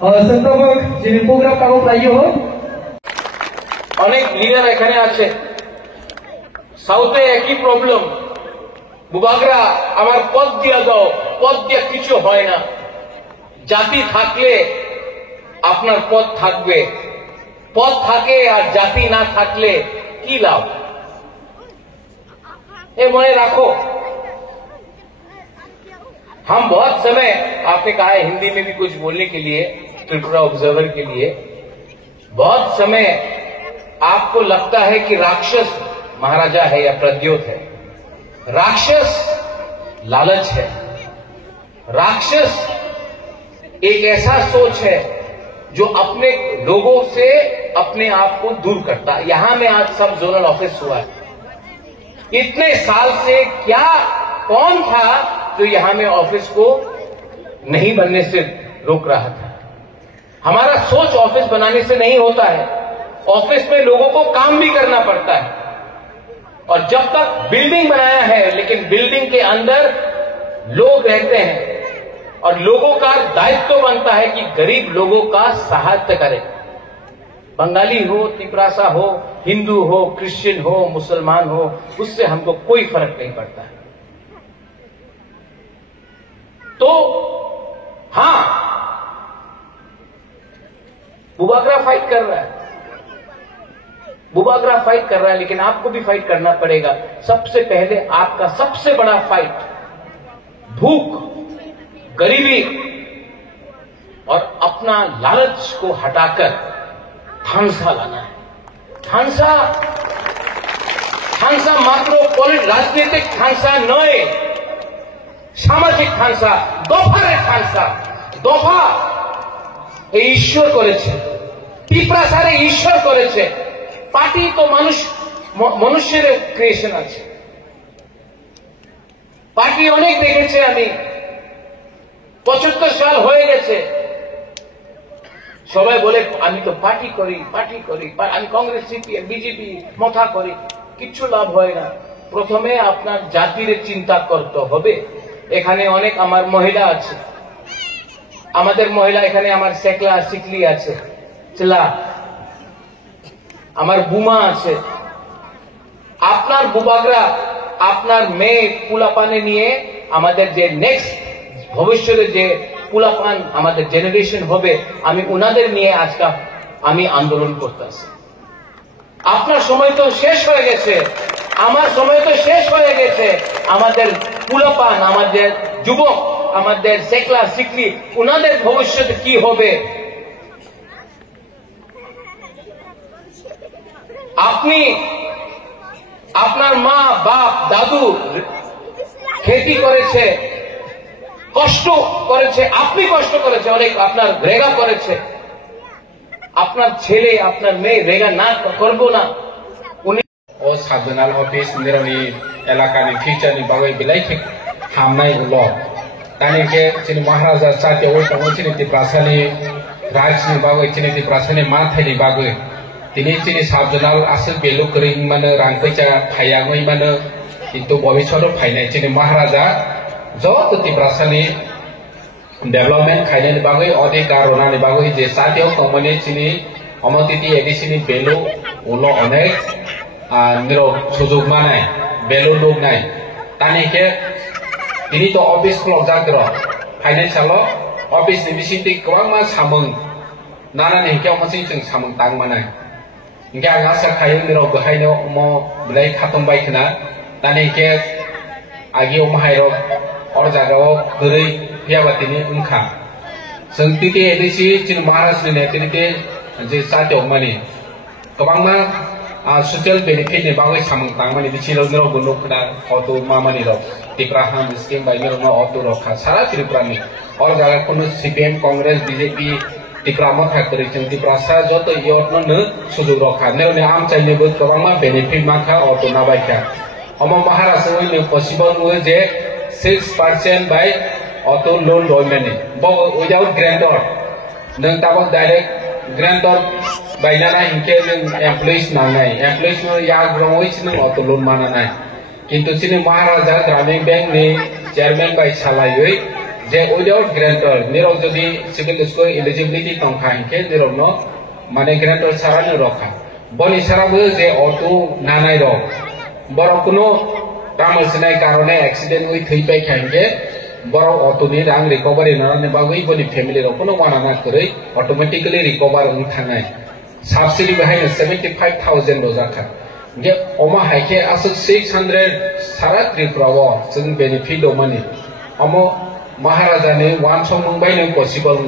संस्थापक যিনি প্রোগ্রাম কাগজ লাগিয়ে হোক অনেক লিডার এখানে আছে সাউথে একই প্রবলেম বুবাগরা আমার পদ দিয়া দাও পদ দিয়া কিছু হয় না জাতি থাকলে আপনার পদ থাকবে পদ থাকে আর জাতি ना থাকলে কি লাভ ये मने रखो हम बहुत समय आपने कहा है हिंदी में भी कुछ बोलने के लिए त्रिपुरा ऑब्जर्वर के लिए बहुत समय आपको लगता है कि राक्षस महाराजा है या प्रद्योत है राक्षस लालच है राक्षस एक ऐसा सोच है जो अपने लोगों से अपने आप को दूर करता है यहां में आज सब जोनल ऑफिस हुआ है इतने साल से क्या कौन था जो यहां में ऑफिस को नहीं बनने से रोक रहा था हमारा सोच ऑफिस बनाने से नहीं होता है ऑफिस में लोगों को काम भी करना पड़ता है और जब तक बिल्डिंग बनाया है लेकिन बिल्डिंग के अंदर लोग रहते हैं और लोगों का दायित्व बनता है कि गरीब लोगों का सहायता करें बंगाली हो तिपरासा हो हिंदू हो क्रिश्चियन हो मुसलमान हो उससे हमको कोई फर्क नहीं पड़ता है तो हां बुबागरा फाइट कर रहा है बुबागरा फाइट कर रहा है लेकिन आपको भी फाइट करना पड़ेगा सबसे पहले आपका सबसे बड़ा फाइट भूख गरीबी और अपना लालच को हटाकर ठांसा लाना है ठांसा मात्र राजनीतिक ठांसा नय सामाजिक ठांसा दफारे ठांसा दफा ईश्वर करेছে পিপরাসারে ईश्वर করেছে পার্টি তো মানুষের ক্রিয়েশন আছে পার্টি অনেক দেখেছে আমি 75 সাল হয়ে গেছে সবাই বলে আমি তো পার্টি করি আমি কংগ্রেস সিপিএম বিজেপি মাথা করি কিছু লাভ হয় না প্রথমে আপনার জাতির চিন্তা করতে হবে এখানে অনেক আমার মহিলা আছে আমাদের মহিলা এখানে আমার সেকলা সিকলি আছে চলা আমার বুমা আছে আপনার বুবাগরা আপনার মেয়ে পুলাপানে নিয়ে আমাদের যে নেক্সট ভবিষ্যতে যে পুলাপান আমাদের জেনারেশন হবে আমি উনাদের নিয়ে আজকে আমি আন্দোলন করতেছি আপনার সময় তো শেষ হয়ে গেছে আমার সময় তো শেষ হয়ে গেছে আমাদের পুলাপান আমাদের যুবক আমাদের সেকলা সিকলি উনাদের ভবিষ্যৎ কি হবে আপনি আপনার মা বাপ দাদু खेती করেছে কষ্ট করেছে আপনি কষ্ট করেছে অনেক আপনার রেগা করেছে আপনার ছেলে আপনার মেয়ে রেগা না করব না উনি ও সাবজনাল অফিস নিরানি এলাকানি ফিচারনি বাগৈ বিলাই হামনাই উলো তানিকে চিনি মহারাজা চাতে ও তমো চিনি তিপ্রাসানি রাজনি বাগৈ চিনি তিপ্রাসানি মা থাইনি বাগৈ তিনি চিনি সাবজনাল আসল বেলু করিং মানে রাংপৈচা ফায়াngৈ মানে কিন্তু ভবিষ্যৎ ফাইনাই চিনি মহারাজা যত তিপ্রাসানি डेवलपमेंट खाने बागै अधिकार रोनानि बागै जे साथियाव कमने चिनि अमतिति एडिसिनि बेलु उलो अनेक निरो सुजुग मानाय बेलु लोगनाय तानिके तिनि तो ऑफिस क्लॉक जाग्रो फाइनेंशियल ऑफिस नि बिसिति गोबां मा सामों नाना नेके अमसि जों सामों तां मानाय इंगे आं आसा खायो निरो गहायनो मो ब्लै खातम बायखना तानिके आगियाव माहायरो और जागाव गरै पियाबातिनि उनखा जों तिति एदिसि चिन महाराष्ट्र ने तिते जे साथियाव माने गोबांमा सोशल बेनिफिट नि बागै सामों तां माने बिसिलो निरो गुनुखना अतो मामानि र तिप्रा हाम स्कीम बायनो न अतो रखा सारा त्रिपुरानि और जागा कोनो सीपीएम कांग्रेस बीजेपी तिप्रा मथा करि जों तिप्रा सा जतो यत्न न सुजुग रखा नेने आम चाइनेबो गोबांमा बेनिफिट माखा अतो नाबायखा अम महाराष्ट्र ओइनो पसिबल जे 6% by auto loan domain without grantor nang tabak direct grantor by nana hinke employees nangai employees no ya growing nang auto loan mana nai kintu sini Maharaja Gramin Bank ni chairman by salayoi je without grantor nirok jodi civil score eligibility tongkha hinke nirok no mane grantor sarani rokha boni sarabu je auto nanai rok borok kuno ramal sinai karone accident oi theipai khange borok auto ni rang recovery nanane bagui boni family rok kuno manana korei automatically recover ung thangai subsidy bahai 75000 rozakha ge oma haike asuk 600 sarak riprawo sing benefit o mani omo Maharaja ni 1 song mungbai no possible